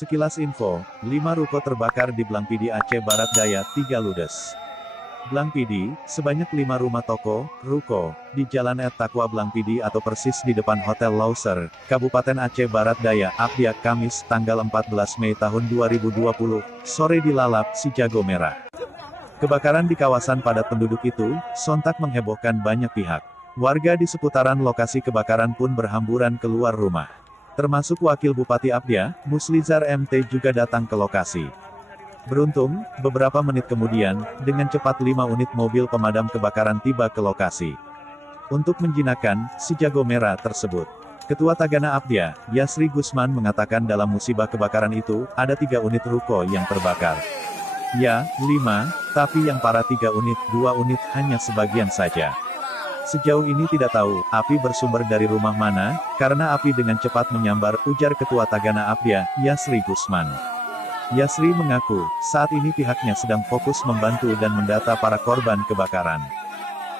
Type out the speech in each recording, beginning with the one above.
Sekilas info, 5 ruko terbakar di Blangpidi Aceh Barat Daya, 3 ludes. Blangpidi, sebanyak 5 rumah toko, ruko, di Jalan Et Taqwa Blangpidi atau persis di depan Hotel Lauser, Kabupaten Aceh Barat Daya, Abdiak, Kamis, tanggal 14 Mei tahun 2020, sore dilalap si jago merah. Kebakaran di kawasan padat penduduk itu, sontak menghebohkan banyak pihak. Warga di seputaran lokasi kebakaran pun berhamburan keluar rumah. Termasuk Wakil Bupati Abdia, Muslizar MT juga datang ke lokasi. Beruntung, beberapa menit kemudian, dengan cepat 5 unit mobil pemadam kebakaran tiba ke lokasi. Untuk menjinakkan si jago merah tersebut. Ketua Tagana Abdia, Yasri Gusman mengatakan dalam musibah kebakaran itu, ada 3 unit ruko yang terbakar. Ya, 5, tapi yang parah 3 unit, 2 unit hanya sebagian saja. Sejauh ini tidak tahu, api bersumber dari rumah mana, karena api dengan cepat menyambar, ujar Ketua Tagana Abdia, Yasri Gusman. Yasri mengaku, saat ini pihaknya sedang fokus membantu dan mendata para korban kebakaran.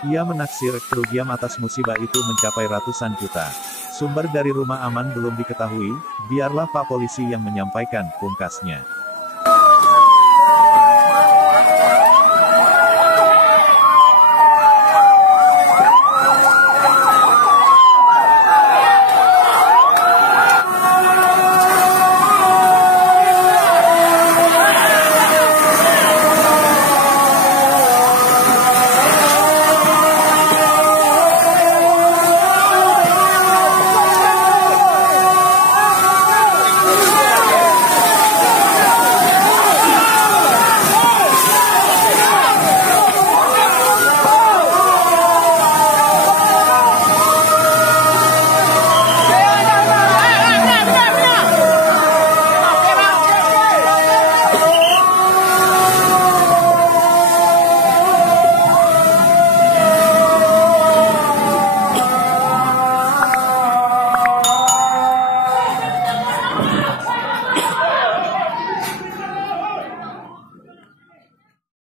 Ia menaksir, kerugian atas musibah itu mencapai ratusan juta. Sumber dari rumah aman belum diketahui, biarlah Pak Polisi yang menyampaikan, pungkasnya.